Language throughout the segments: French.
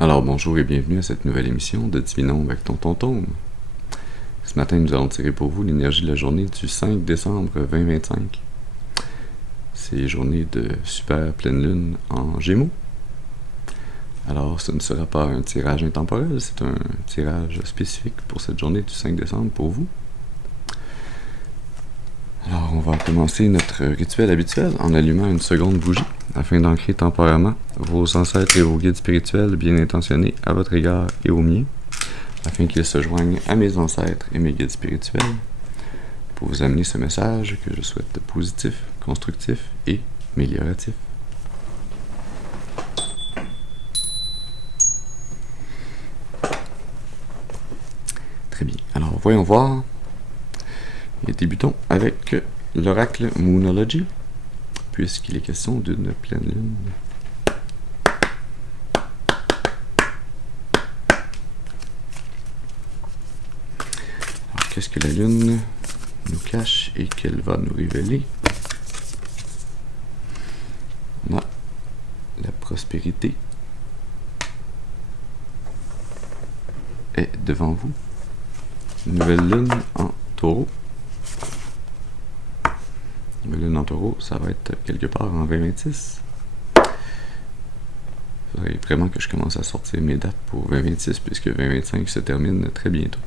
Alors bonjour et bienvenue à cette nouvelle émission de Divinons avec Tonton Tome. Ce matin, nous allons tirer pour vous l'énergie de la journée du 5 décembre 2025. C'est journée de super pleine lune en Gémeaux. Alors, ce ne sera pas un tirage intemporel, c'est un tirage spécifique pour cette journée du 5 décembre pour vous. Alors, on va commencer notre rituel habituel en allumant une seconde bougie afin d'ancrer temporairement vos ancêtres et vos guides spirituels bien intentionnés à votre égard et au mien, afin qu'ils se joignent à mes ancêtres et mes guides spirituels pour vous amener ce message que je souhaite positif, constructif et amélioratif. Très bien. Alors, voyons voir. Et débutons avec l'oracle Moonology, puisqu'il est question d'une pleine lune. Alors, qu'est-ce que la lune nous cache et qu'elle va nous révéler? On a la prospérité est devant vous. Nouvelle lune en taureau. Nouvelle lune en taureau, ça va être quelque part en 2026. Il faudrait vraiment que je commence à sortir mes dates pour 2026, puisque 2025 se termine très bientôt.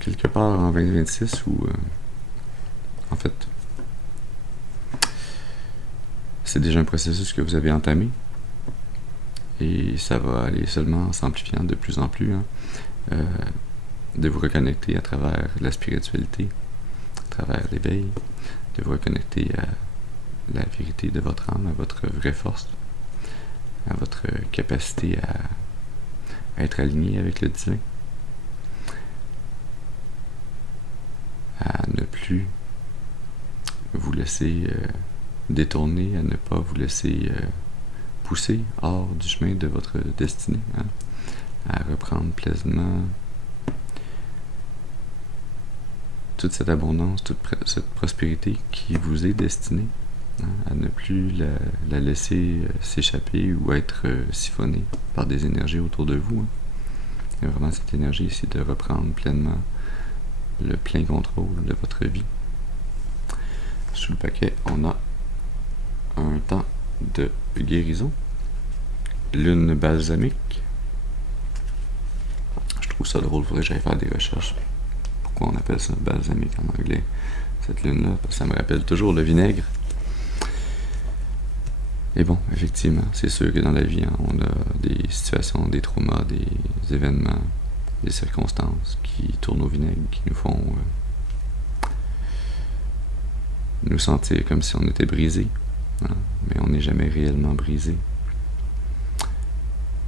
Quelque part en 2026 où, en fait, c'est déjà un processus que vous avez entamé et ça va aller seulement en s'amplifiant de plus en plus, de vous reconnecter à travers la spiritualité, à travers l'éveil, de vous reconnecter à la vérité de votre âme, à votre vraie force, à votre capacité à être aligné avec le divin, à ne plus vous laisser détourner, à ne pas vous laisser pousser hors du chemin de votre destinée, à reprendre plaisamment toute cette abondance, toute cette prospérité qui vous est destinée, à ne plus la laisser s'échapper ou être siphonnée par des énergies autour de vous. Il y a vraiment cette énergie ici de reprendre pleinement le plein contrôle de votre vie. Sous le paquet, on a un temps de guérison, lune balsamique. Je trouve ça drôle, il faudrait que j'aille faire des recherches. Pourquoi on appelle ça balsamique en anglais, cette lune-là? Parce que ça me rappelle toujours le vinaigre. Et bon, effectivement, c'est sûr que dans la vie, on a des situations, des traumas, des événements, des circonstances qui tournent au vinaigre, qui nous font nous sentir comme si on était brisé, mais on n'est jamais réellement brisé.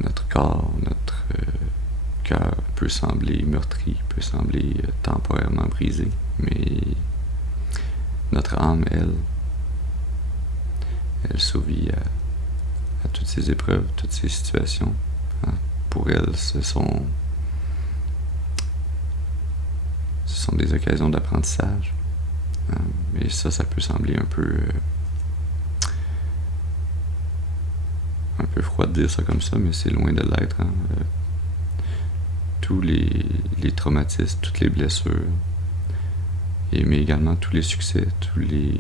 Notre corps, notre cœur peut sembler meurtri, peut sembler temporairement brisé, mais notre âme, elle survit à toutes ces épreuves, toutes ces situations. Pour elle, ce sont des occasions d'apprentissage. Et ça peut sembler un peu froid de dire ça comme ça, mais c'est loin de l'être. Tous les traumatismes, toutes les blessures, mais également tous les succès, toutes les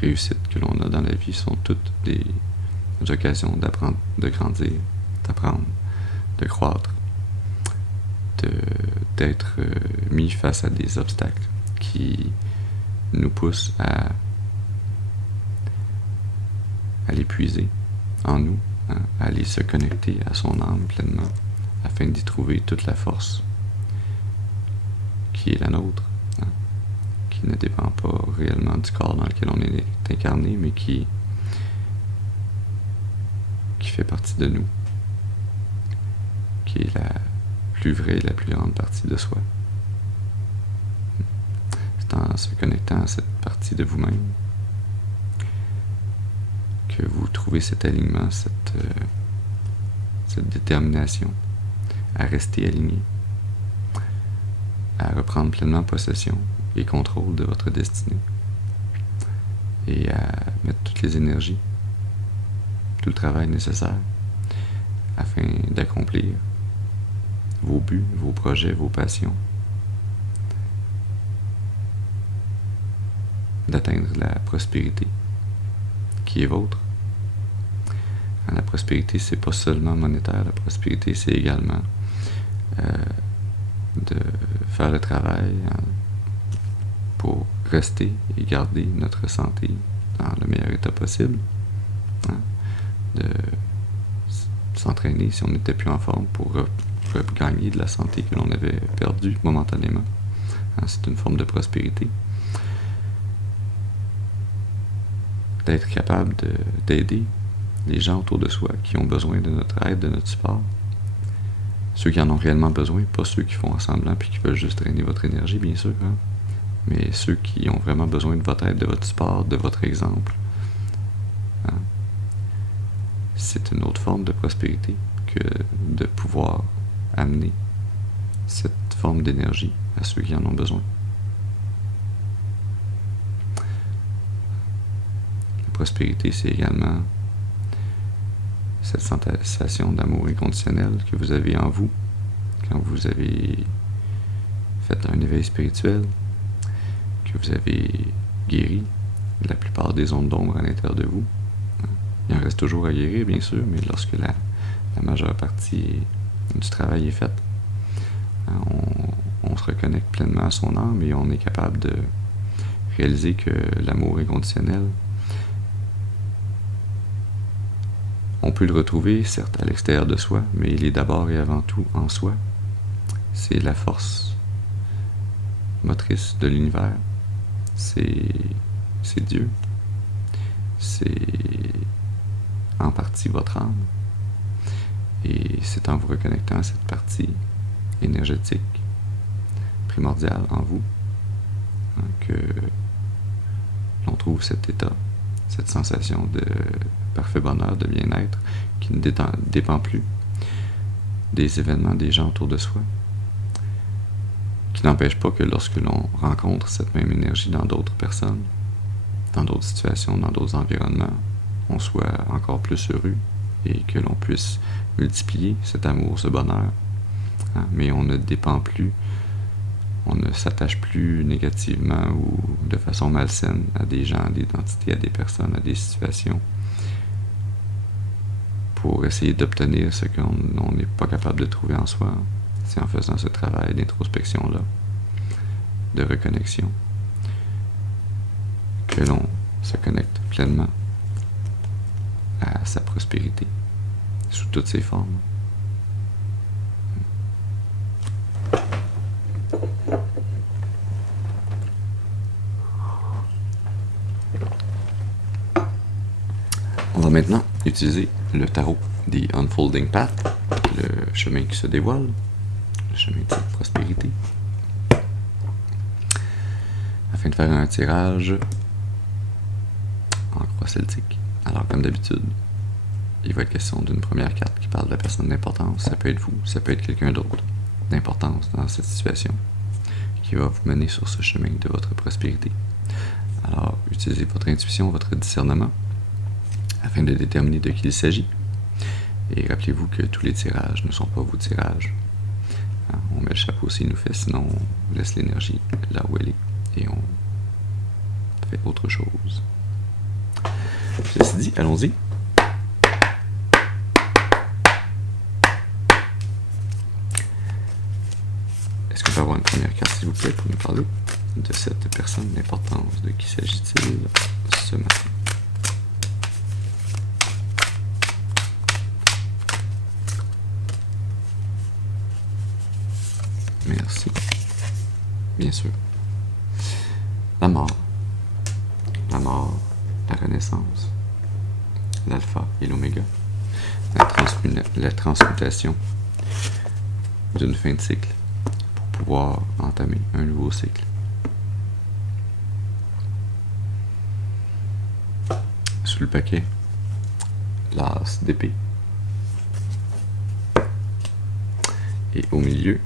réussites que l'on a dans la vie sont toutes des occasions d'apprendre, de grandir, d'apprendre, de croître, d'être mis face à des obstacles qui nous poussent à l'épuiser en nous, à aller se connecter à son âme pleinement, afin d'y trouver toute la force qui est la nôtre, qui ne dépend pas réellement du corps dans lequel on est incarné, mais qui fait partie de nous, qui est la plus vraie et la plus grande partie de soi. C'est en se connectant à cette partie de vous-même que vous trouvez cet alignement, cette détermination à rester aligné, à reprendre pleinement possession et contrôle de votre destinée. et à mettre toutes les énergies, tout le travail nécessaire afin d'accomplir vos buts, vos projets, vos passions, d'atteindre la prospérité qui est vôtre. La prospérité, c'est pas seulement monétaire, la prospérité, c'est également de faire le travail pour rester et garder notre santé dans le meilleur état possible, de s'entraîner si on n'était plus en forme pour regagner de la santé que l'on avait perdue momentanément. C'est une forme de prospérité. D'être capable d'aider les gens autour de soi qui ont besoin de notre aide, de notre support. Ceux qui en ont réellement besoin, pas ceux qui font semblant puis qui veulent juste drainer votre énergie, bien sûr, mais ceux qui ont vraiment besoin de votre aide, de votre support, de votre exemple. C'est une autre forme de prospérité que de pouvoir amener cette forme d'énergie à ceux qui en ont besoin. La prospérité, c'est également cette sensation d'amour inconditionnel que vous avez en vous quand vous avez fait un éveil spirituel, que vous avez guéri la plupart des ondes d'ombre à l'intérieur de vous. Il en reste toujours à guérir, bien sûr, mais lorsque la majeure partie du travail est faite, on se reconnecte pleinement à son âme et on est capable de réaliser que l'amour inconditionnel, on peut le retrouver, certes, à l'extérieur de soi, mais il est d'abord et avant tout en soi. C'est la force motrice de l'univers. C'est Dieu. C'est en partie votre âme. Et c'est en vous reconnectant à cette partie énergétique primordiale en vous que l'on trouve cet état, cette sensation de parfait bonheur, de bien-être, qui ne dépend plus des événements, des gens autour de soi, qui n'empêche pas que lorsque l'on rencontre cette même énergie dans d'autres personnes, dans d'autres situations, dans d'autres environnements, on soit encore plus heureux et que l'on puisse multiplier cet amour, ce bonheur. Mais on ne dépend plus, on ne s'attache plus négativement ou de façon malsaine à des gens, à des entités, à des personnes, à des situations pour essayer d'obtenir ce qu'on n'est pas capable de trouver en soi. C'est en faisant ce travail d'introspection-là, de reconnexion, que l'on se connecte pleinement à sa prospérité, sous toutes ses formes. On va maintenant utiliser le tarot des Unfolding Path, le chemin qui se dévoile, le chemin de cette prospérité, afin de faire un tirage en croix celtique. Alors, comme d'habitude, il va être question d'une première carte qui parle de la personne d'importance. Ça peut être vous, ça peut être quelqu'un d'autre d'importance dans cette situation qui va vous mener sur ce chemin de votre prospérité. Alors, utilisez votre intuition, votre discernement afin de déterminer de qui il s'agit. Et rappelez-vous que tous les tirages ne sont pas vos tirages. On met le chapeau s'il nous fait, sinon on laisse l'énergie là où elle est et on fait autre chose. Ceci dit, allons-y. Est-ce qu'on peut avoir une première carte, s'il vous plaît, pour nous parler de cette personne d'importance? De qui s'agit-il ce matin? Merci. Bien sûr. La mort. La mort, la renaissance, l'alpha et l'oméga. La transmutation d'une fin de cycle pour pouvoir entamer un nouveau cycle. Sous le paquet, l'as d'épée. Et au milieu,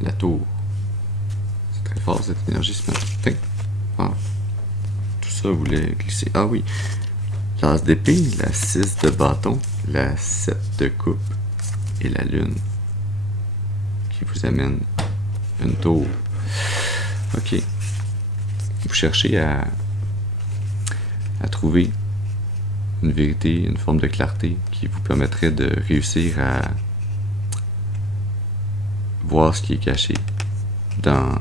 la tour. C'est très fort cette énergie ce matin. Ah, ça voulait glisser. Ah oui, l'as d'épée, la 6 de bâton, la 7 de coupe et la lune qui vous amène une tour. Ok. Vous cherchez à trouver une vérité, une forme de clarté qui vous permettrait de réussir à voir ce qui est caché dans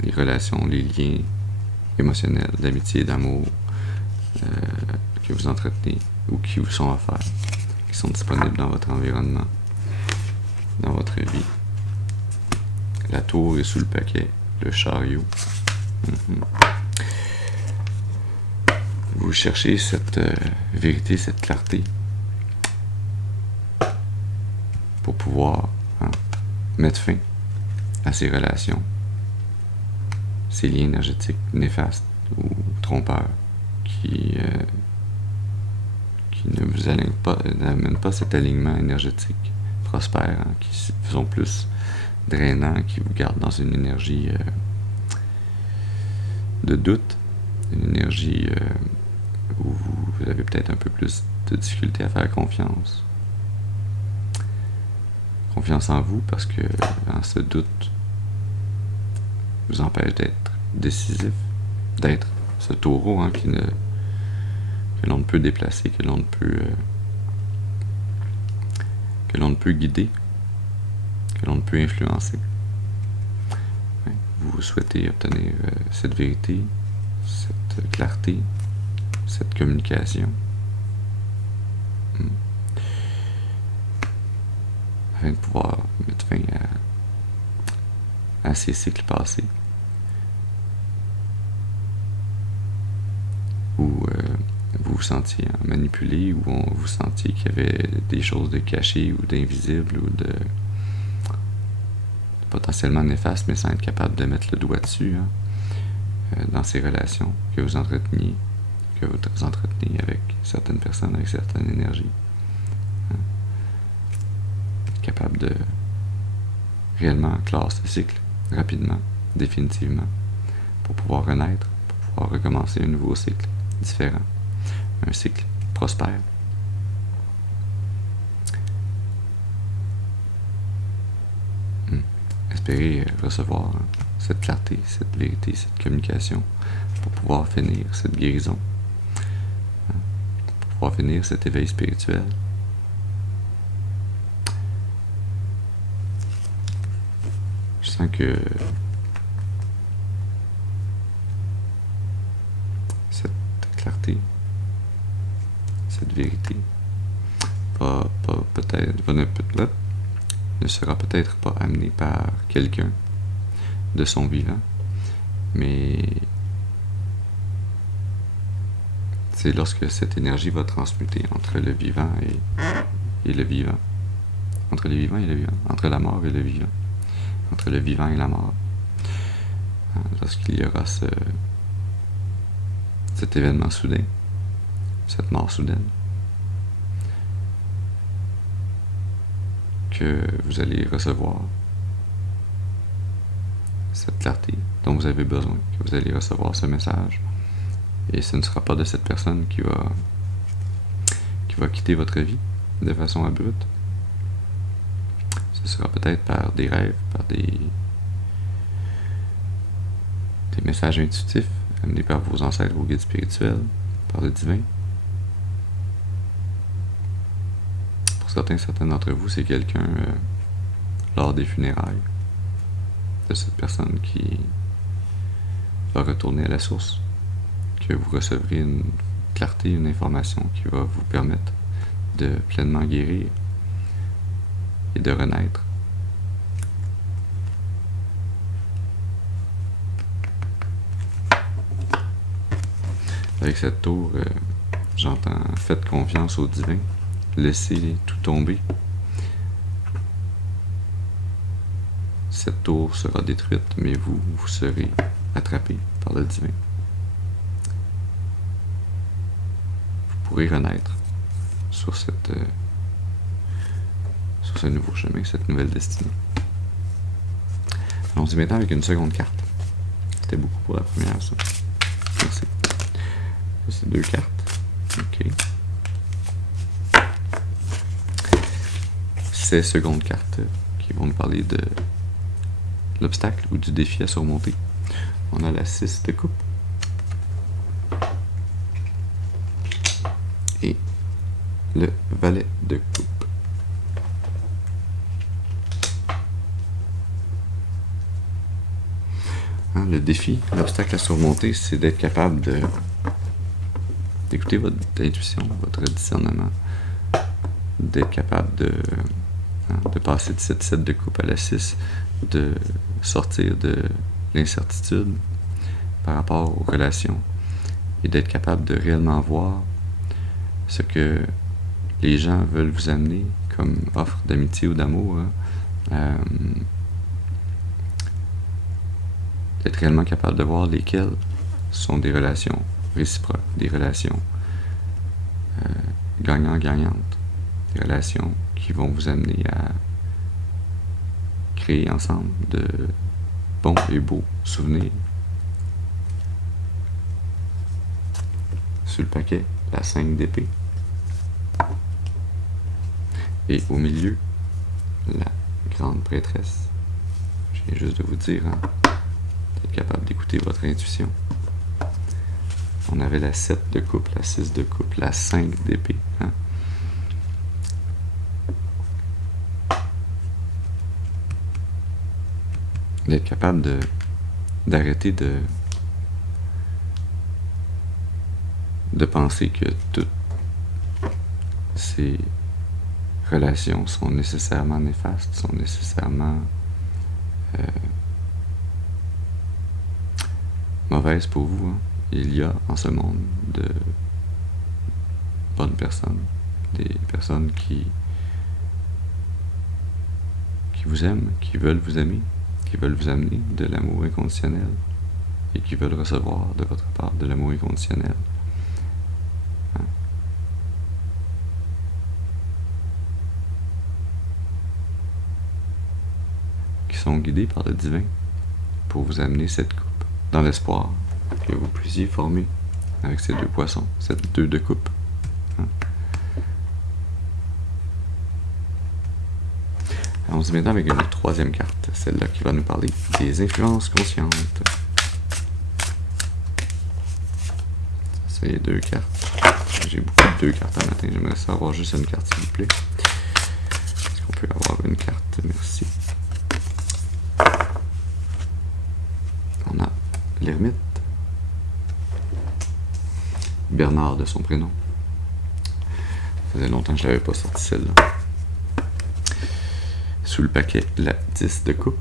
les relations, les liens émotionnels, d'amitié, d'amour que vous entretenez ou qui vous sont offerts, qui sont disponibles dans votre environnement, dans votre vie. La tour est sous le paquet, le chariot. Vous cherchez cette vérité, cette clarté pour pouvoir mettre fin à ces relations, ces liens énergétiques néfastes ou trompeurs qui ne vous n'amènent pas cet alignement énergétique prospère, qui sont plus drainants, qui vous gardent dans une énergie de doute, une énergie où vous avez peut-être un peu plus de difficulté à faire confiance. Confiance en vous, parce que ce doute vous empêche d'être décisif, d'être ce taureau que l'on ne peut déplacer, que l'on ne peut guider, que l'on ne peut influencer. Vous souhaitez obtenir cette vérité, cette clarté, cette communication, afin de pouvoir mettre fin à ces cycles passés où vous vous sentiez manipulé, où vous sentiez qu'il y avait des choses de cachées ou d'invisibles ou de potentiellement néfastes, mais sans être capable de mettre le doigt dessus dans ces relations que vous entreteniez avec certaines personnes, avec certaines énergies. Capable de réellement clore ce cycle rapidement, définitivement, pour pouvoir renaître, pour pouvoir recommencer un nouveau cycle différent, un cycle prospère. Espérez recevoir cette clarté, cette vérité, cette communication pour pouvoir finir cette guérison, pour pouvoir finir cet éveil spirituel. Je sens que cette clarté, cette vérité, ne sera peut-être pas amenée par quelqu'un de son vivant, mais c'est lorsque cette énergie va transmuter entre le vivant et le vivant, entre les vivants et le vivant, entre la mort et le vivant, entre le vivant et la mort, lorsqu'il y aura cet événement soudain, cette mort soudaine, que vous allez recevoir cette clarté dont vous avez besoin, que vous allez recevoir ce message, et ce ne sera pas de cette personne qui va quitter votre vie de façon abrupte. Ce sera peut-être par des rêves, par des messages intuitifs amenés par vos ancêtres, vos guides spirituels, par le divin. Certains d'entre vous, c'est quelqu'un lors des funérailles de cette personne qui va retourner à la source, que vous recevrez une clarté, une information qui va vous permettre de pleinement guérir et de renaître. Avec cette tour, j'entends « Faites confiance au divin ». Laissez tout tomber. Cette tour sera détruite, mais vous serez attrapé par le divin. Vous pourrez renaître sur ce nouveau chemin, cette nouvelle destinée. Allons-y maintenant avec une seconde carte. C'était beaucoup pour la première, ça. C'est 2 cartes. OK. Ces secondes cartes qui vont nous parler de l'obstacle ou du défi à surmonter. On a la 6 de coupe. Et le valet de coupe. Le défi, l'obstacle à surmonter, c'est d'être capable d'écouter votre intuition, votre discernement, d'être capable de passer de cette 7 de coupe à la 6, de sortir de l'incertitude par rapport aux relations et d'être capable de réellement voir ce que les gens veulent vous amener comme offre d'amitié ou d'amour. D'être réellement capable de voir lesquelles sont des relations réciproques, des relations gagnant-gagnantes, des relations qui vont vous amener à créer ensemble de bons et beaux souvenirs. Sur le paquet, la 5 d'épée. Et au milieu, la grande prêtresse. Je viens juste de vous dire, d'être capable d'écouter votre intuition. On avait la 7 de coupe, la 6 de coupe, la 5 d'épée. D'être capable d'arrêter de penser que toutes ces relations sont nécessairement néfastes, sont nécessairement mauvaises pour vous. Il y a en ce monde de bonnes personnes, des personnes qui vous aiment, qui veulent vous aimer, qui veulent vous amener de l'amour inconditionnel et qui veulent recevoir de votre part de l'amour inconditionnel. Qui sont guidés par le divin pour vous amener cette coupe, dans l'espoir que vous puissiez former avec ces 2 poissons, cette 2 de coupe. On se met maintenant avec une 3e carte, celle-là qui va nous parler des influences conscientes. C'est les 2 cartes. J'ai beaucoup de 2 cartes à matin, j'aimerais savoir juste une carte s'il vous plaît. Est-ce qu'on peut avoir une carte? Merci. On a l'ermite. Bernard de son prénom. Ça faisait longtemps que je l'avais pas sorti celle-là. Sous le paquet, la 10 de coupe.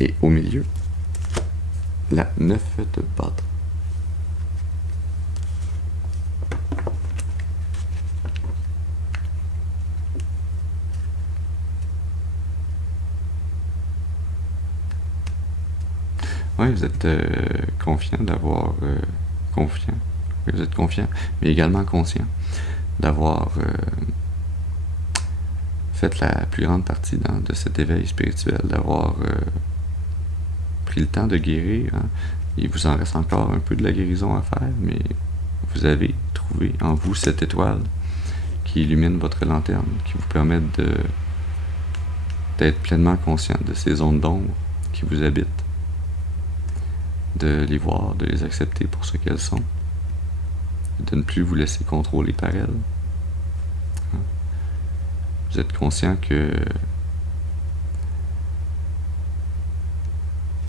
Et au milieu, la 9 de bâton. Oui, vous êtes confiant d'avoir... confiant. Oui, vous êtes confiant, mais également conscient d'avoir... fait la plus grande partie de cet éveil spirituel, d'avoir pris le temps de guérir. Il vous en reste encore un peu de la guérison à faire, mais vous avez trouvé en vous cette étoile qui illumine votre lanterne, qui vous permet d'être pleinement conscient de ces zones d'ombre qui vous habitent, de les voir, de les accepter pour ce qu'elles sont, de ne plus vous laisser contrôler par elles. Vous êtes conscient que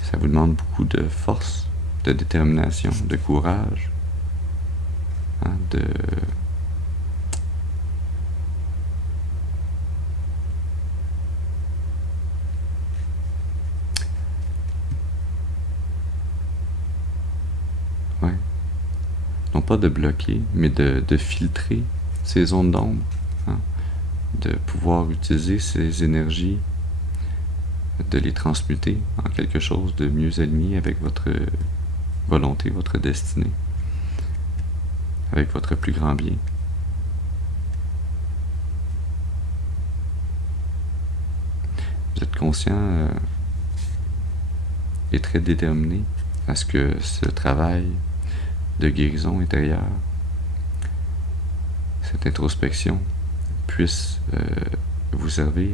ça vous demande beaucoup de force, de détermination, de courage, non pas de bloquer, mais de filtrer ces zones d'ombre, de pouvoir utiliser ces énergies, de les transmuter en quelque chose de mieux aligné avec votre volonté, votre destinée, avec votre plus grand bien. Vous êtes conscient et très déterminé à ce que ce travail de guérison intérieure, cette introspection puisse vous servir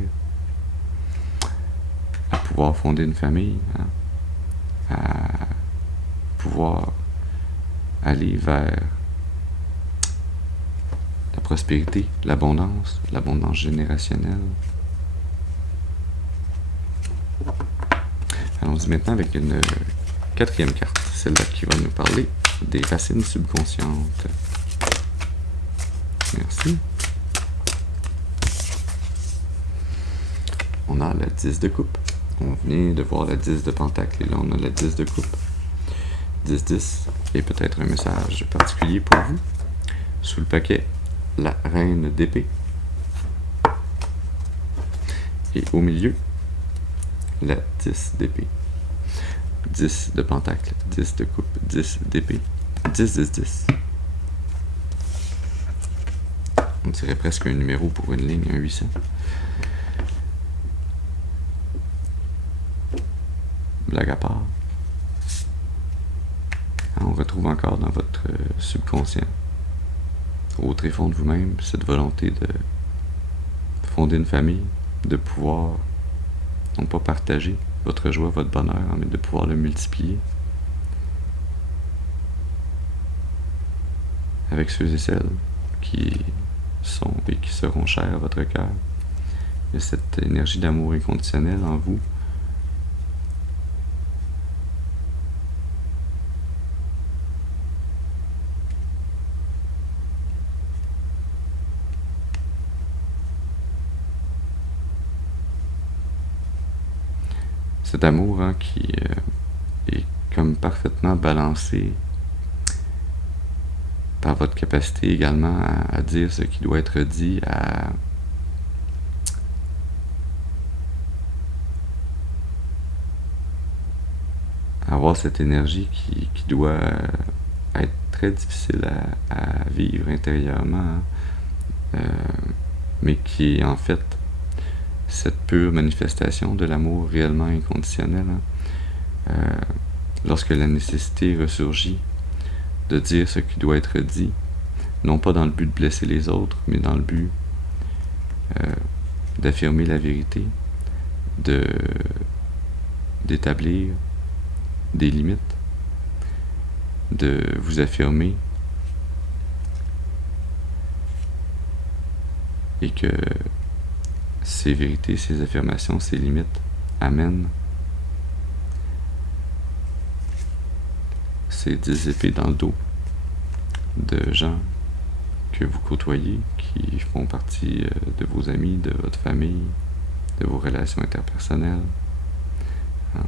à pouvoir fonder une famille, hein, à pouvoir aller vers la prospérité, l'abondance générationnelle. Allons-y maintenant avec une quatrième carte, celle-là qui va nous parler des racines subconscientes. Merci. On a la 10 de coupe. On vient de voir la 10 de pentacle et là on a la 10 de coupe. 10-10 et peut-être un message particulier pour vous. Sous le paquet, la reine d'épée. Et au milieu, la 10 d'épée. 10 de pentacle, 10 de coupe, 10 d'épée. 10-10-10. On dirait presque un numéro pour une ligne, un 800. Blague à part. On retrouve encore dans votre subconscient, au tréfonds de vous-même, cette volonté de fonder une famille, de pouvoir, non pas partager votre joie, votre bonheur, mais de pouvoir le multiplier avec ceux et celles qui sont et qui seront chers à votre cœur. Il y a cette énergie d'amour inconditionnel en vous. Cet amour hein, qui est comme parfaitement balancé par votre capacité également à dire ce qui doit être dit, à avoir cette énergie qui doit être très difficile à vivre intérieurement, hein, mais qui est en fait cette pure manifestation de l'amour réellement inconditionnel. Hein. Lorsque la nécessité ressurgit de dire ce qui doit être dit, non pas dans le but de blesser les autres, mais dans le but d'affirmer la vérité, d'établir des limites, de vous affirmer et que ces vérités, ces affirmations, ces limites amènent ces 10 épées dans le dos de gens que vous côtoyez, qui font partie de vos amis, de votre famille, de vos relations interpersonnelles. Hein.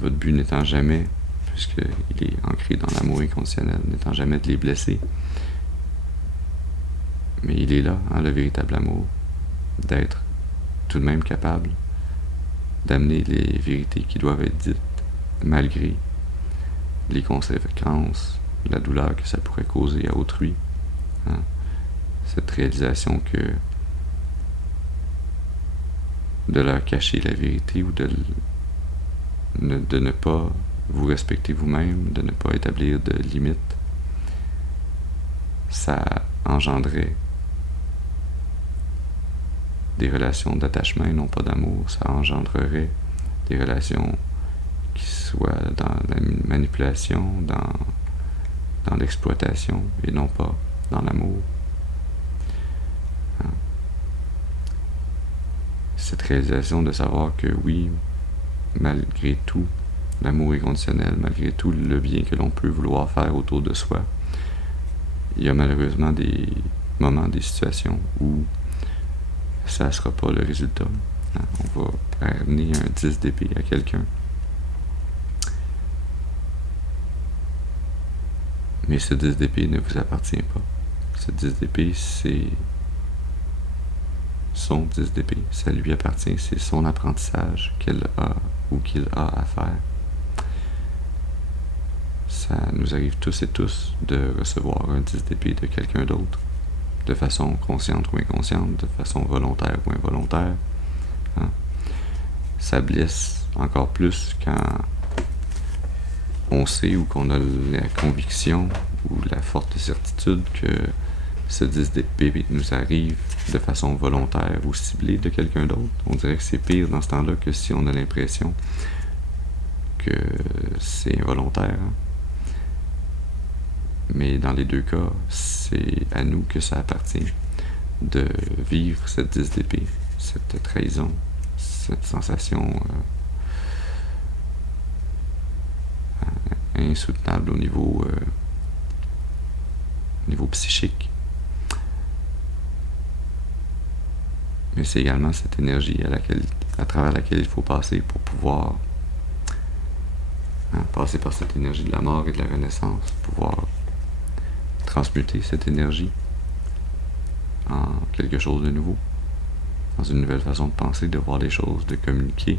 Votre but n'étant jamais, puisqu'il est ancré dans l'amour inconditionnel, n'étant jamais de les blesser, mais il est là, hein, le véritable amour, d'être tout de même capable d'amener les vérités qui doivent être dites, malgré les conséquences, la douleur que ça pourrait causer à autrui. Hein. Cette réalisation que de leur cacher la vérité ou de ne pas vous respecter vous-même, de ne pas établir de limites, ça engendrait des relations d'attachement et non pas d'amour. Ça engendrerait des relations qui soient dans la manipulation, dans l'exploitation et non pas dans l'amour. Hein. Cette réalisation de savoir que oui, malgré tout, l'amour inconditionnel, malgré tout le bien que l'on peut vouloir faire autour de soi, il y a malheureusement des moments, des situations où ça ne sera pas le résultat. Hein. On va amener un 10 d'épée à quelqu'un. Mais ce 10 d'épée ne vous appartient pas. Ce 10 d'épée, c'est son 10 d'épée. Ça lui appartient. C'est son apprentissage qu'elle a ou qu'il a à faire. Ça nous arrive tous et tous de recevoir un 10 d'épée de quelqu'un d'autre, de façon consciente ou inconsciente, de façon volontaire ou involontaire. Hein. Ça blesse encore plus quand on sait ou qu'on a la conviction ou la forte certitude que ce 10 d'épée nous arrive de façon volontaire ou ciblée de quelqu'un d'autre. On dirait que c'est pire dans ce temps-là que si on a l'impression que c'est involontaire. Hein? Mais dans les deux cas, c'est à nous que ça appartient de vivre cette 10 d'épée, cette trahison, cette sensation insoutenable au niveau psychique. Mais c'est également cette énergie à travers laquelle il faut passer pour pouvoir passer par cette énergie de la mort et de la renaissance, pouvoir transmuter cette énergie en quelque chose de nouveau, dans une nouvelle façon de penser, de voir les choses, de communiquer,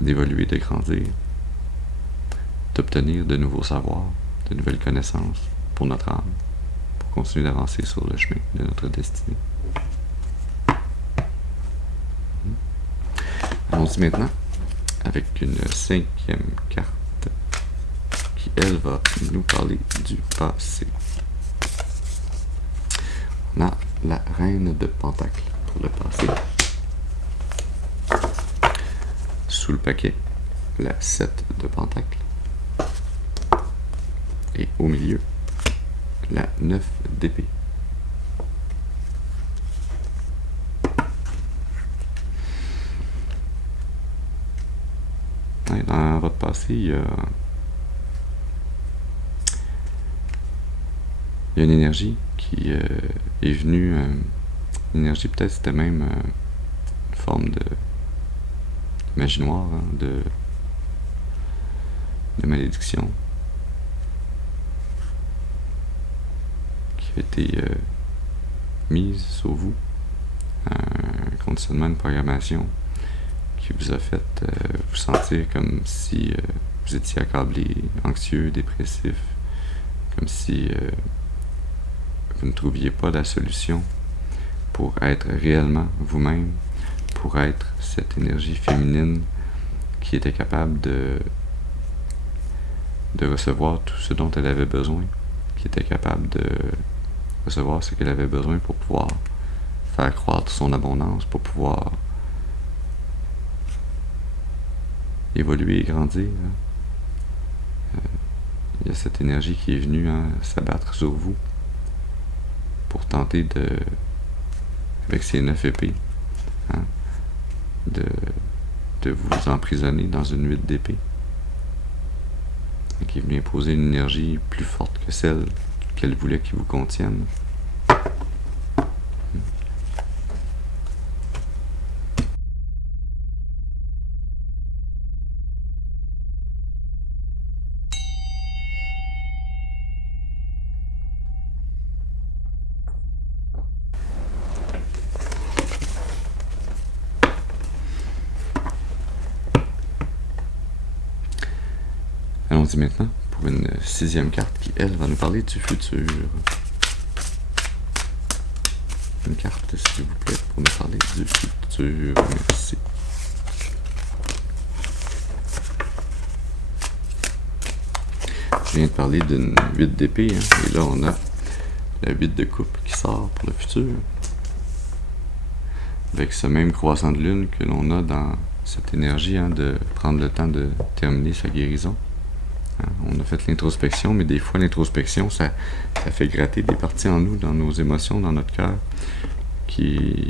d'évoluer, de grandir, d'obtenir de nouveaux savoirs, de nouvelles connaissances pour notre âme, pour continuer d'avancer sur le chemin de notre destinée. Allons-y maintenant avec une 5e carte qui, elle, va nous parler du passé. On a la reine de Pentacle pour le passé. Sous le paquet, la 7 de Pentacle. Et au milieu, la 9 d'épée. Dans votre passé, il y a une énergie qui est venue, une énergie peut-être c'était même une forme de magie noire, hein, de malédiction, qui a été mise sur vous, un conditionnement, une programmation qui vous a fait vous sentir comme si vous étiez accablé, anxieux, dépressif, comme si vous ne trouviez pas la solution pour être réellement vous-même, pour être cette énergie féminine qui était capable de recevoir tout ce dont elle avait besoin, qui était capable de recevoir ce qu'elle avait besoin pour pouvoir faire croître son abondance, pour pouvoir évoluer et grandir. Il y a cette énergie qui est venue s'abattre sur vous pour tenter de, avec ses 9 épées, de vous emprisonner dans une 8 d'épée, qui est venue imposer une énergie plus forte que celle qu'elle voulait qu'il vous contienne. Allons-y maintenant pour une 6e carte qui, elle, va nous parler du futur. Une carte, s'il vous plaît, pour nous parler du futur. Merci. Je viens de parler d'une 8 d'épée, et là on a la 8 de coupe qui sort pour le futur. Avec ce même croissant de lune que l'on a dans cette énergie de prendre le temps de terminer sa guérison. On a fait l'introspection, mais des fois l'introspection, ça fait gratter des parties en nous, dans nos émotions, dans notre cœur, qui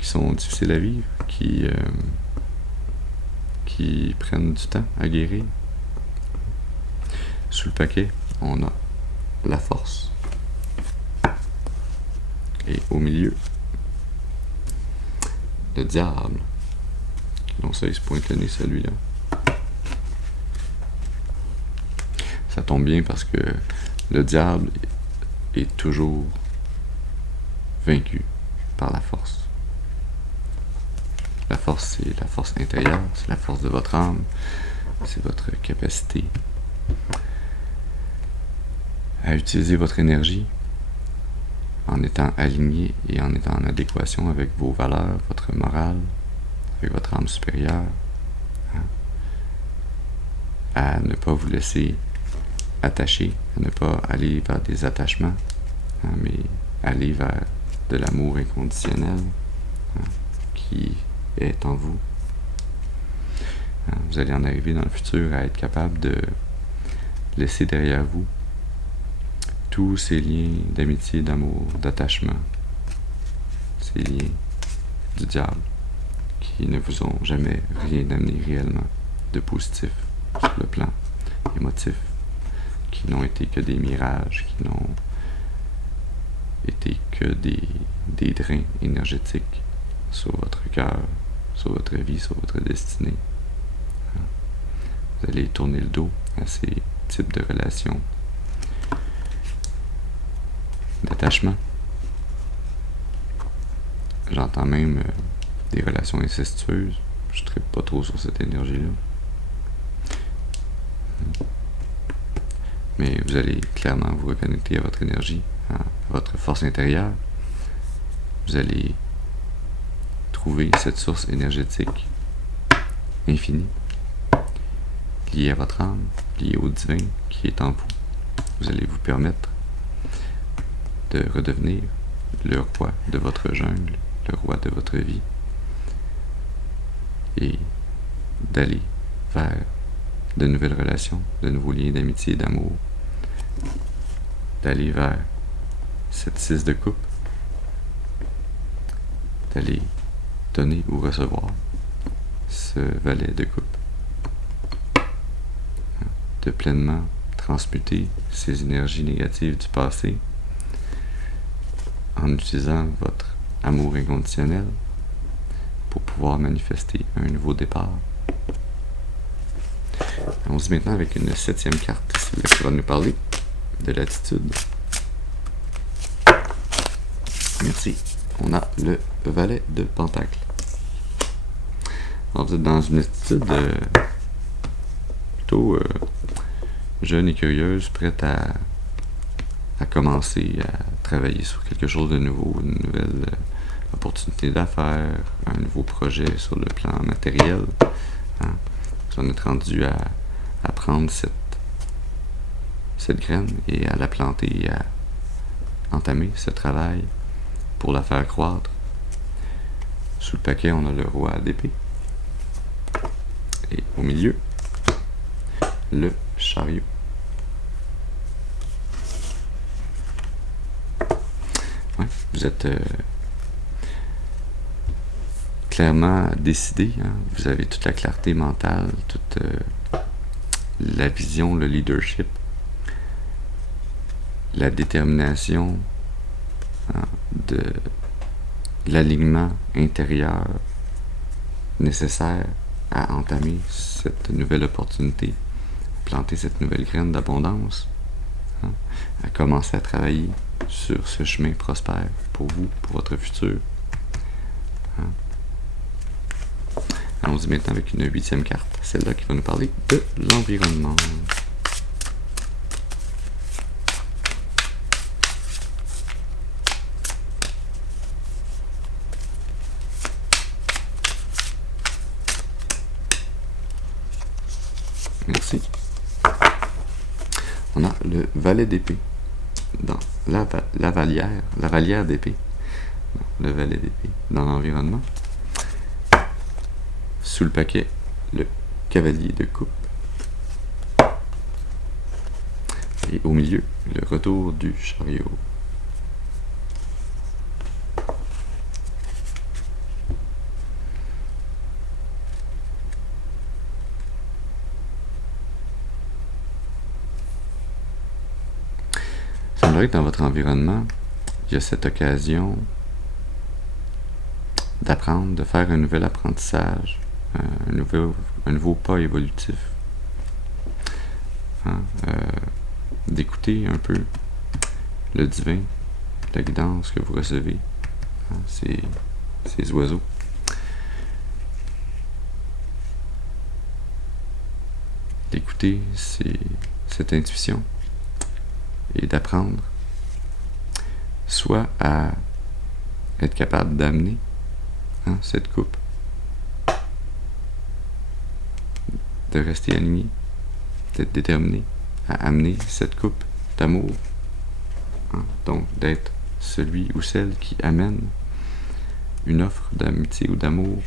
sont difficiles à vivre, qui prennent du temps à guérir. Sous le paquet, on a la force. Et au milieu, le diable. Donc ça, il se pointonné celui-là. Ça tombe bien parce que le diable est toujours vaincu par la force. La force, c'est la force intérieure, c'est la force de votre âme, c'est votre capacité à utiliser votre énergie en étant aligné et en étant en adéquation avec vos valeurs, votre morale, avec votre âme supérieure, hein, à ne pas vous laisser attacher, à ne pas aller vers des attachements, hein, mais aller vers de l'amour inconditionnel, hein, qui est en vous. Hein, vous allez en arriver dans le futur à être capable de laisser derrière vous tous ces liens d'amitié, d'amour, d'attachement, ces liens du diable qui ne vous ont jamais rien amené réellement de positif sur le plan émotif, qui n'ont été que des mirages, qui n'ont été que des drains énergétiques sur votre cœur, sur votre vie, sur votre destinée. Vous allez tourner le dos à ces types de relations d'attachement. J'entends même des relations incestueuses. Je ne trippe pas trop sur cette énergie-là. Mais vous allez clairement vous reconnecter à votre énergie, à votre force intérieure. Vous allez trouver cette source énergétique infinie, liée à votre âme, liée au divin qui est en vous. Vous allez vous permettre de redevenir le roi de votre jungle, le roi de votre vie, et d'aller vers de nouvelles relations, de nouveaux liens d'amitié et d'amour, d'aller vers cette 6 de coupe, d'aller donner ou recevoir ce valet de coupe, de pleinement transmuter ces énergies négatives du passé en utilisant votre amour inconditionnel pour pouvoir manifester un nouveau départ. On se dit maintenant avec une 7e carte, celle qui va nous parler de l'attitude. Merci. On a le valet de Pentacle. Alors vous êtes dans une attitude plutôt jeune et curieuse, prête à commencer à travailler sur quelque chose de nouveau, une nouvelle opportunité d'affaires, un nouveau projet sur le plan matériel. Hein. Vous en êtes rendu à prendre cette graine et à la planter et à entamer ce travail pour la faire croître. Sous le paquet, on a le roi d'épée. Et au milieu, le chariot. Ouais, vous êtes clairement décidé, hein? Vous avez toute la clarté mentale, toute la vision, le leadership, la détermination, hein, de l'alignement intérieur nécessaire à entamer cette nouvelle opportunité, planter cette nouvelle graine d'abondance, hein, à commencer à travailler sur ce chemin prospère pour vous, pour votre futur. Hein. Allons-y maintenant avec une 8e carte, celle-là qui va nous parler de l'environnement. Merci. On a le valet d'épée dans la valière d'épée. Le valet d'épée dans l'environnement. Sous le paquet, le cavalier de coupe. Et au milieu, le retour du chariot. Il semblerait que dans votre environnement, il y a cette occasion d'apprendre, de faire un nouvel apprentissage, un nouveau pas évolutif. Hein, d'écouter un peu le divin, la guidance que vous recevez, hein, ces oiseaux. D'écouter cette intuition et d'apprendre soit à être capable d'amener, hein, cette coupe de rester aligné, d'être déterminé à amener cette coupe d'amour. Hein? Donc, d'être celui ou celle qui amène une offre d'amitié ou d'amour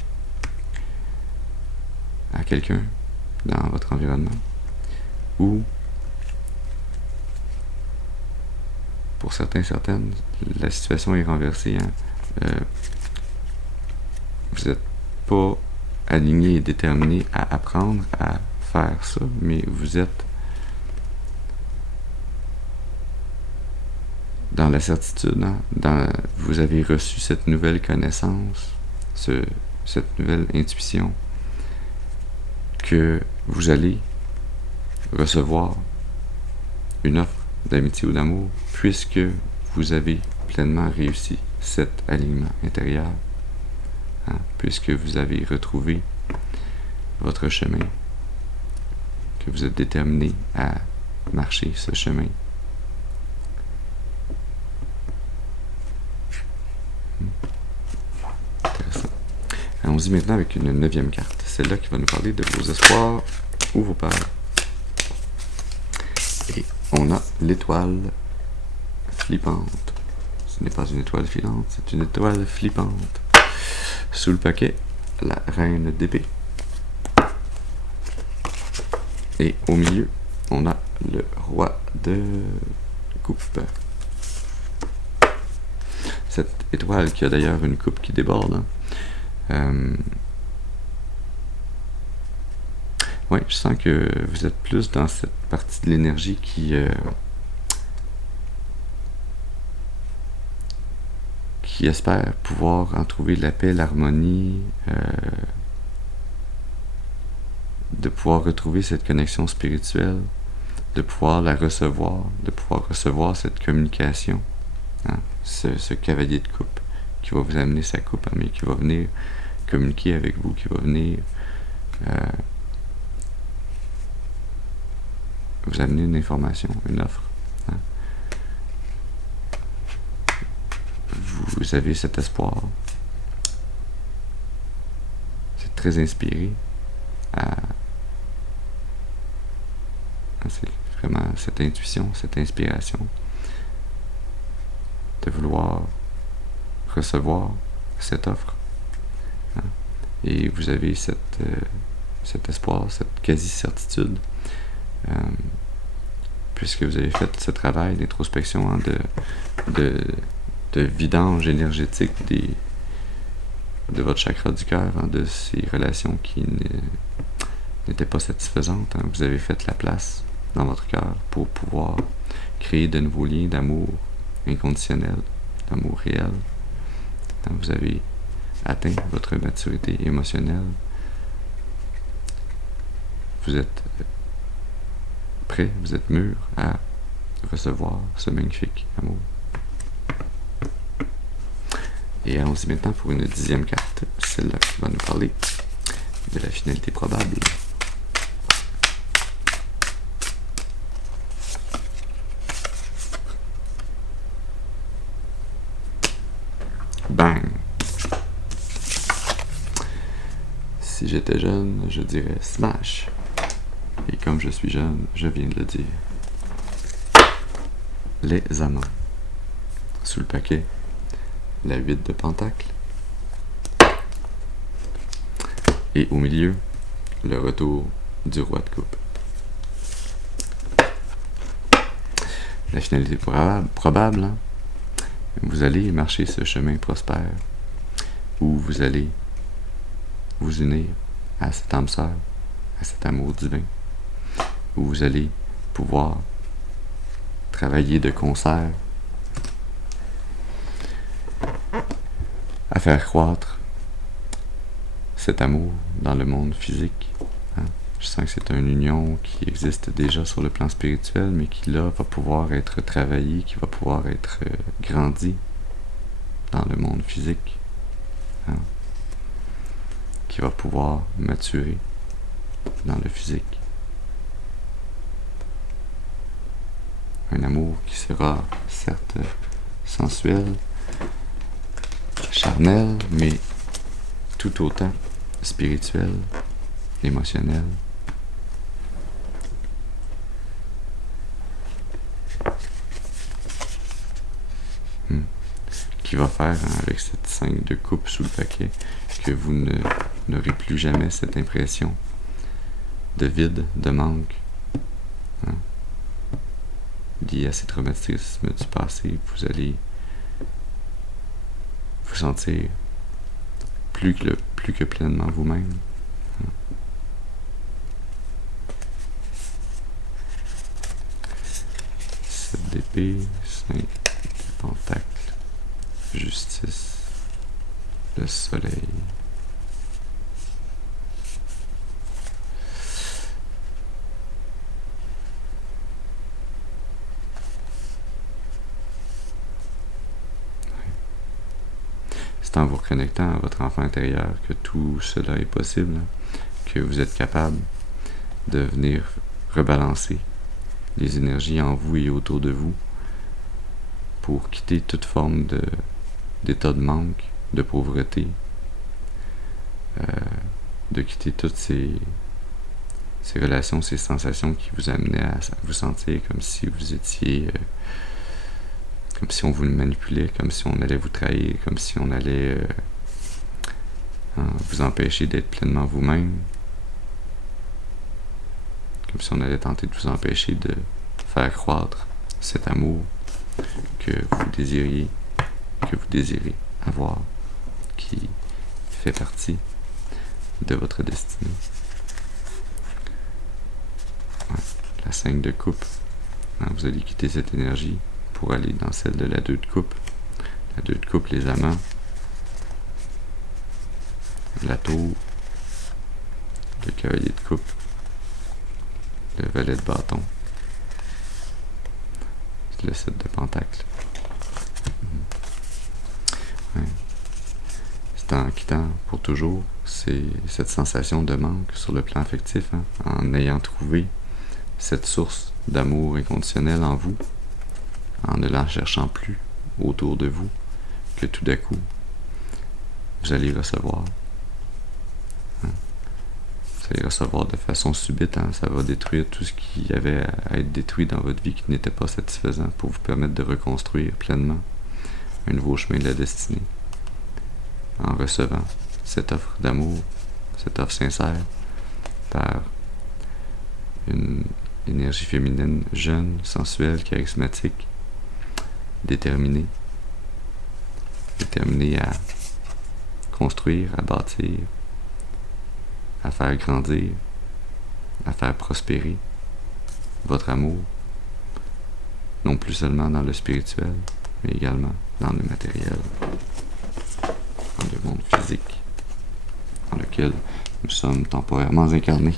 à quelqu'un dans votre environnement. Ou, pour certains, certaines, la situation est renversée. Hein? Vous n'êtes pas aligné et déterminé à apprendre à faire ça, mais vous êtes dans la certitude, hein? Vous avez reçu cette nouvelle connaissance, cette nouvelle intuition, que vous allez recevoir une offre d'amitié ou d'amour, puisque vous avez pleinement réussi cet alignement intérieur, hein? Puisque vous avez retrouvé votre chemin, que vous êtes déterminé à marcher ce chemin. Intéressant. Allons-y maintenant avec une 9e carte. Celle-là qui va nous parler de vos espoirs ou vos peurs. Et on a l'étoile flippante. Ce n'est pas une étoile filante, c'est une étoile flippante. Sous le paquet, la reine d'épée. Et au milieu, on a le roi de coupe. Cette étoile qui a d'ailleurs une coupe qui déborde. Oui, je sens que vous êtes plus dans cette partie de l'énergie qui espère pouvoir en trouver la paix, l'harmonie, de pouvoir retrouver cette connexion spirituelle, de pouvoir la recevoir, de pouvoir recevoir cette communication, hein, ce cavalier de coupe qui va vous amener sa coupe, mais qui va venir communiquer avec vous, qui va venir vous amener une information, une offre. Hein. Vous avez cet espoir. C'est très inspiré. C'est vraiment cette intuition, cette inspiration de vouloir recevoir cette offre. Hein. Et vous avez cet espoir, cette quasi-certitude, puisque vous avez fait ce travail d'introspection, hein, de vidange énergétique de votre chakra du cœur, hein, de ces relations qui n'étaient pas satisfaisantes. Hein. Vous avez fait la place dans votre cœur pour pouvoir créer de nouveaux liens d'amour inconditionnel, d'amour réel. Hein. Vous avez atteint votre maturité émotionnelle. Vous êtes prêt, vous êtes mûr à recevoir ce magnifique amour. Et allons-y maintenant pour une 10e carte, celle-là qui va nous parler de la finalité probable. Bang! Si j'étais jeune, je dirais smash. Et comme je suis jeune, je viens de le dire. Les amants. Sous le paquet, la 8 de pentacle. Et au milieu, le retour du roi de coupe. La finalité probable, hein? Vous allez marcher ce chemin prospère où vous allez vous unir à cette âme sœur, à cet amour divin, où vous allez pouvoir travailler de concert à faire croître cet amour dans le monde physique. Hein. Je sens que c'est une union qui existe déjà sur le plan spirituel, mais qui là va pouvoir être travaillée, qui va pouvoir être grandie dans le monde physique. Hein. Qui va pouvoir maturer dans le physique. Un amour qui sera certes sensuel, charnel, mais tout autant spirituel, émotionnel, qui va faire, hein, avec cette 5 de coupe sous le paquet, que vous n'aurez plus jamais cette impression de vide, de manque, hein, lié à ces traumatismes du passé. Vous allez vous sentir plus que pleinement vous-même. Hein. 7 d'épée, 5 de pentacle, justice, le soleil. C'est en vous reconnectant à votre enfant intérieur que tout cela est possible, que vous êtes capable de venir rebalancer les énergies en vous et autour de vous pour quitter toute forme d'état de manque, de pauvreté, de quitter toutes ces relations, ces sensations qui vous amenaient à vous sentir comme si vous étiez... comme si on vous manipulait, comme si on allait vous trahir, comme si on allait vous empêcher d'être pleinement vous-même, comme si on allait tenter de vous empêcher de faire croître cet amour que vous désirez avoir, qui fait partie de votre destinée. Ouais. La 5 de coupe, hein, vous allez quitter cette énergie pour aller dans celle de la 2 de coupe. La 2 de coupe, les amants, la tour, le cavalier de coupe, le valet de bâton, le 7 de pentacle. Ouais. C'est en quittant pour toujours, c'est cette sensation de manque sur le plan affectif, hein, en ayant trouvé cette source d'amour inconditionnel en vous, en ne la cherchant plus autour de vous, que tout d'un coup, vous allez recevoir. Hein. Vous allez recevoir de façon subite, hein. Ça va détruire tout ce qui avait à être détruit dans votre vie qui n'était pas satisfaisant pour vous permettre de reconstruire pleinement un nouveau chemin de la destinée. En recevant cette offre d'amour, cette offre sincère, par une énergie féminine jeune, sensuelle, charismatique, déterminée à construire, à bâtir, à faire grandir, à faire prospérer votre amour, non plus seulement dans le spirituel, mais également dans le matériel, dans le monde physique, dans lequel nous sommes temporairement incarnés.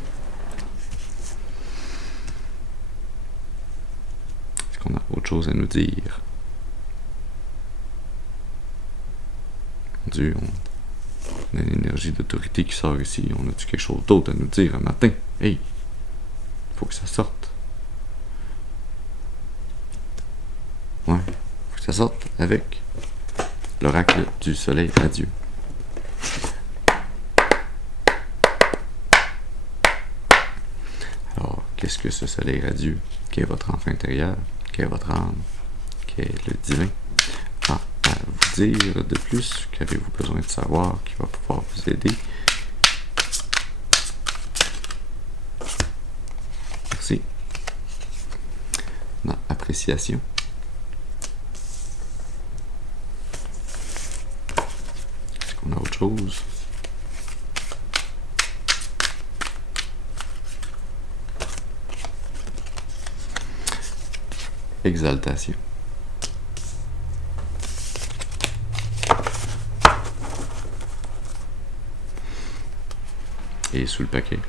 Est-ce qu'on a autre chose à nous dire? Mon Dieu, on a une énergie d'autorité qui sort ici. On a-tu quelque chose d'autre à nous dire un matin? Hey! Il faut que ça sorte. Ouais, faut que ça sorte avec l'oracle du soleil radieux. Alors, qu'est-ce que ce soleil radieux? Qu'est votre enfant intérieur? Qu'est votre âme? Qu'est le divin? À vous dire de plus, qu'avez-vous besoin de savoir qui va pouvoir vous aider? Merci. Dans appréciation. Est-ce qu'on a autre chose? Exaltation. Et sous le paquet,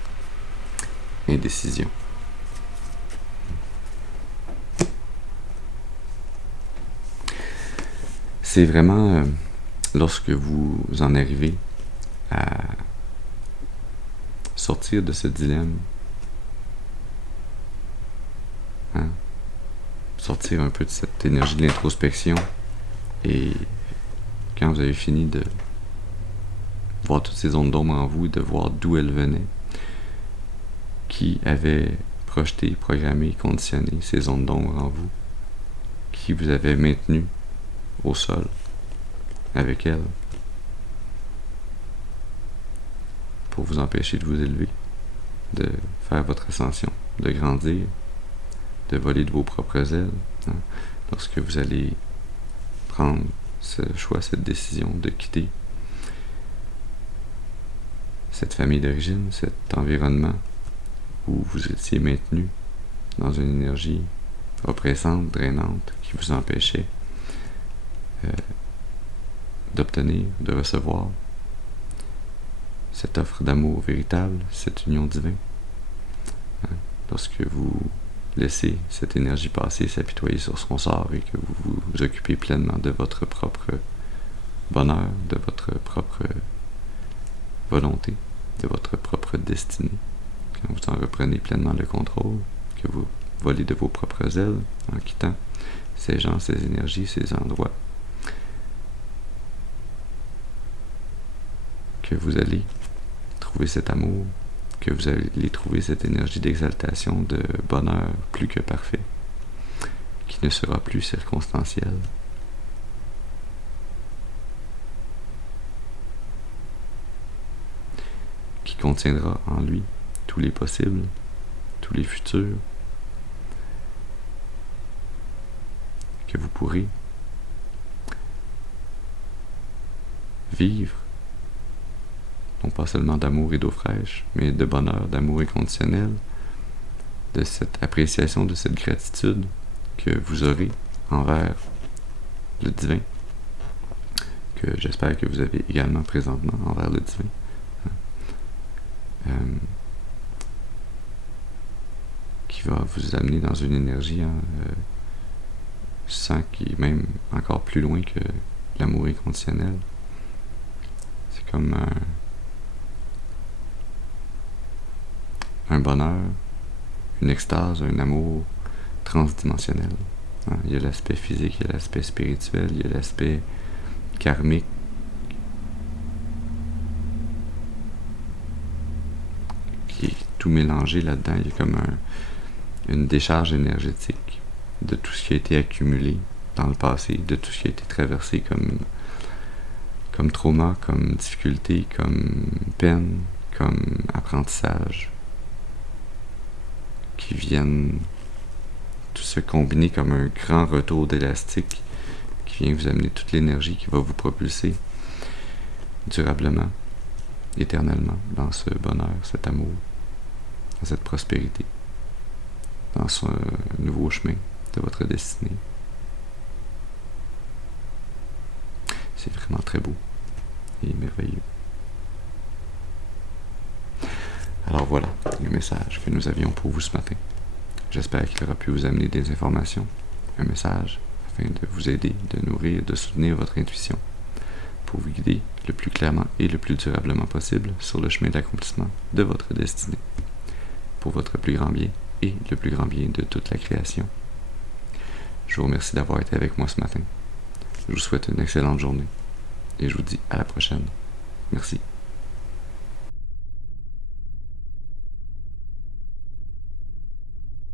indécision. C'est vraiment lorsque vous en arrivez à sortir de ce dilemme, hein, sortir un peu de cette énergie de l'introspection, et quand vous avez fini de voir toutes ces zones d'ombre en vous et de voir d'où elles venaient, qui avait projeté, programmé, conditionné ces zones d'ombre en vous, qui vous avait maintenu au sol, avec elle pour vous empêcher de vous élever, de faire votre ascension, de grandir, de voler de vos propres ailes, hein, lorsque vous allez prendre ce choix, cette décision de quitter cette famille d'origine, cet environnement où vous étiez maintenu dans une énergie oppressante, drainante, qui vous empêchait d'obtenir, de recevoir cette offre d'amour véritable, cette union divine. Hein? Lorsque vous laissez cette énergie passer, s'apitoyer sur son sort et que vous vous occupez pleinement de votre propre bonheur, de votre propre volonté, de votre propre destinée, quand vous en reprenez pleinement le contrôle, que vous volez de vos propres ailes en quittant ces gens, ces énergies, ces endroits, que vous allez trouver cet amour, que vous allez trouver cette énergie d'exaltation, de bonheur plus que parfait, qui ne sera plus circonstanciel. Qui contiendra en lui tous les possibles, tous les futurs, que vous pourrez vivre, non pas seulement d'amour et d'eau fraîche, mais de bonheur, d'amour inconditionnel, de cette appréciation, de cette gratitude que vous aurez envers le divin, que j'espère que vous avez également présentement envers le divin. Qui va vous amener dans une énergie, je sens qui est même encore plus loin que l'amour inconditionnel. C'est comme un bonheur, une extase, un amour transdimensionnel. Hein? Il y a l'aspect physique, il y a l'aspect spirituel, il y a l'aspect karmique, qui est tout mélangé là-dedans. Il y a comme une décharge énergétique de tout ce qui a été accumulé dans le passé, de tout ce qui a été traversé comme trauma, comme difficulté, comme peine, comme apprentissage, qui viennent tout se combiner comme un grand retour d'élastique qui vient vous amener toute l'énergie qui va vous propulser durablement, éternellement, dans ce bonheur, cet amour, dans cette prospérité, dans ce nouveau chemin de votre destinée. C'est vraiment très beau et merveilleux. Alors voilà le message que nous avions pour vous ce matin. J'espère qu'il aura pu vous amener des informations, un message afin de vous aider, de nourrir, de soutenir votre intuition pour vous guider le plus clairement et le plus durablement possible sur le chemin d'accomplissement de votre destinée, pour votre plus grand bien et le plus grand bien de toute la création. Je vous remercie d'avoir été avec moi ce matin. Je vous souhaite une excellente journée et je vous dis à la prochaine. Merci.